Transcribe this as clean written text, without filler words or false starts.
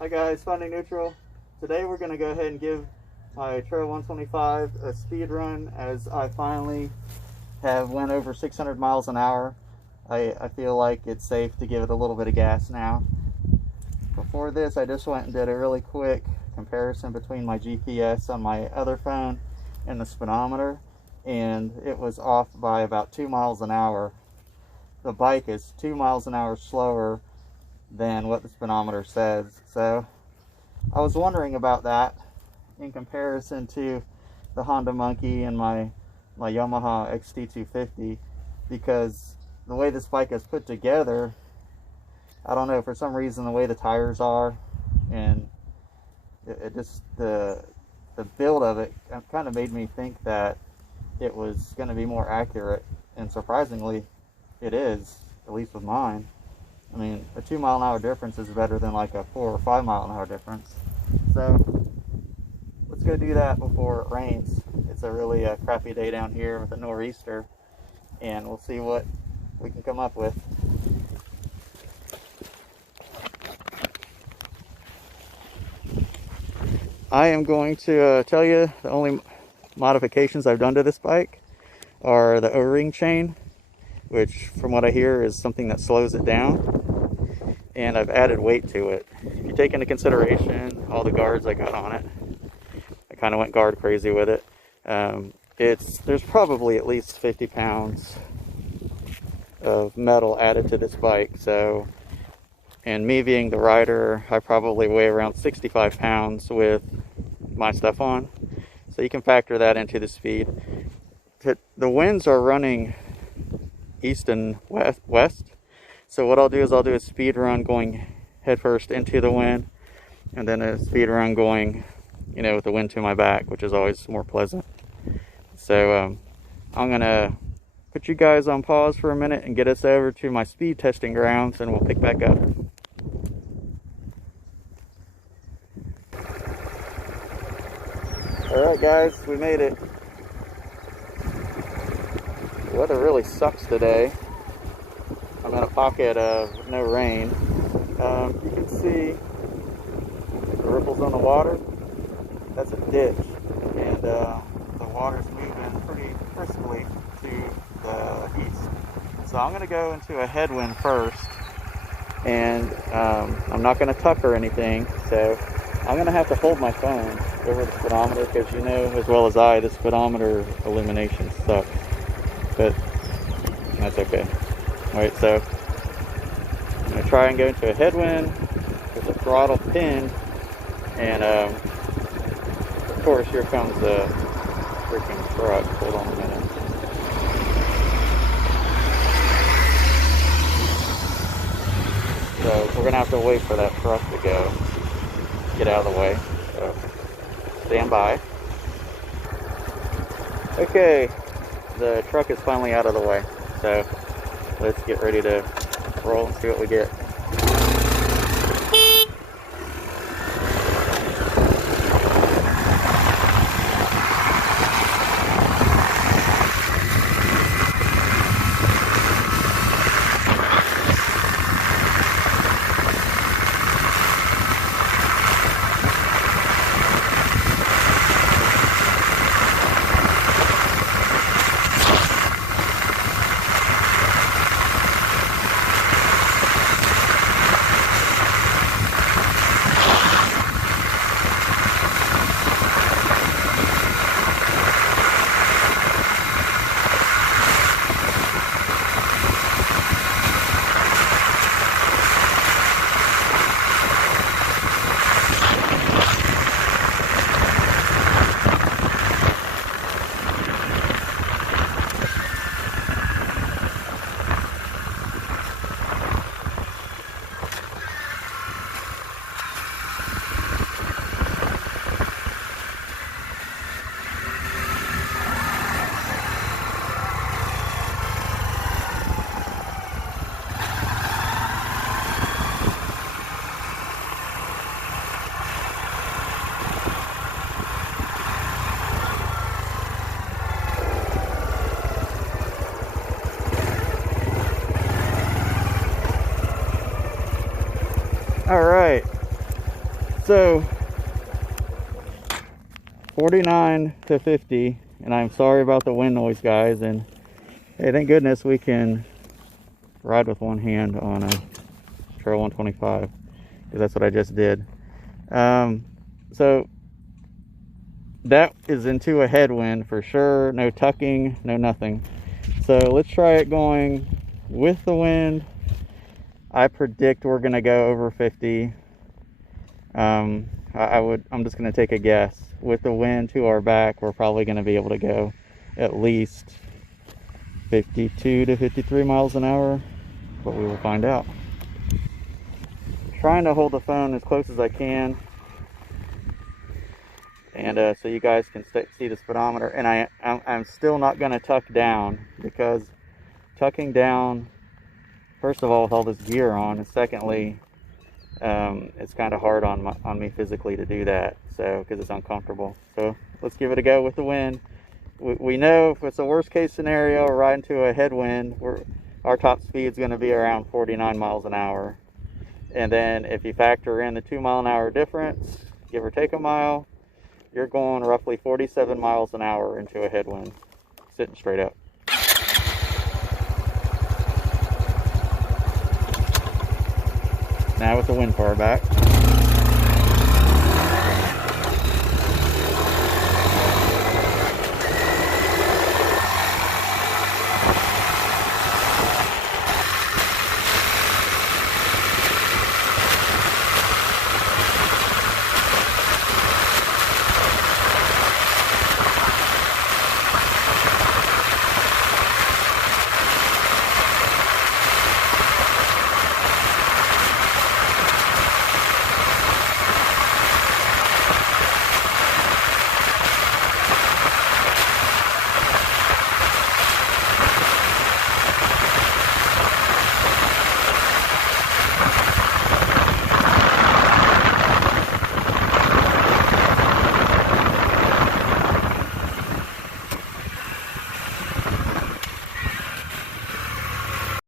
Hi guys, Finding Neutral. Today we're going to go ahead and give my Trail125 a speed run as I finally have went over 600 miles an hour. I feel like it's safe to give it a little bit of gas now. Before this, I just went and did a really quick comparison between my GPS on my other phone and the speedometer, and it was off by about 2 miles an hour. The bike is 2 miles an hour slower than what the speedometer says. So I was wondering about that in comparison to the Honda Monkey and my Yamaha XT250, because the way this bike is put together, I don't know, for some reason the way the tires are and it just the build of it kind of made me think that it was going to be more accurate, and surprisingly it is, at least with mine. I mean, a 2 mile an hour difference is better than like a 4 or 5 mile an hour difference. So let's go do that before it rains. It's a really crappy day down here with a nor'easter, and we'll see what we can come up with. I am going to tell you the only modifications I've done to this bike are the O-ring chain, which from what I hear is something that slows it down, and I've added weight to it. If you take into consideration all the guards I got on it, I kind of went guard crazy with it. There's probably at least 50 pounds of metal added to this bike. So, and me being the rider, I probably weigh around 65 pounds with my stuff on. So you can factor that into the speed. The winds are running east and west. So what I'll do is I'll do a speed run going headfirst into the wind, and then a speed run going, with the wind to my back, which is always more pleasant. So I'm gonna put you guys on pause for a minute and get us over to my speed testing grounds, and we'll pick back up. Alright guys, we made it. The weather really sucks today. I'm in a pocket of no rain. You can see the ripples on the water. That's a ditch, and the water's moving pretty briskly to the east. So I'm going to go into a headwind first, and I'm not going to tuck or anything, so I'm going to have to hold my phone over the speedometer, because you know as well as I, the speedometer illumination sucks, but that's okay. Alright, so I'm going to try and go into a headwind with the throttle pinned, and of course here comes the freaking truck. Hold on a minute. So we're going to have to wait for that truck to go, get out of the way, so stand by. Okay, the truck is finally out of the way, so let's get ready to roll and see what we get. So 49 to 50, and I'm sorry about the wind noise, guys. And hey, thank goodness we can ride with one hand on a Trail 125, because that's what I just did. So that is into a headwind for sure. No tucking, no nothing. So let's try it going with the wind. I predict we're gonna go over 50. I'm just gonna take a guess. With the wind to our back, we're probably gonna be able to go at least 52 to 53 miles an hour, but we will find out. Trying to hold the phone as close as I can, and so you guys can see the speedometer. And I'm still not going to tuck down, because tucking down, first of all, with all this gear on, and secondly, it's kind of hard on me physically to do that, so because it's uncomfortable. So let's give it a go with the wind. We know if it's a worst case scenario, we're riding to a headwind, our top speed is going to be around 49 miles an hour. And then if you factor in the 2 mile an hour difference, give or take a mile, you're going roughly 47 miles an hour into a headwind, sitting straight up. Now with the wind far back.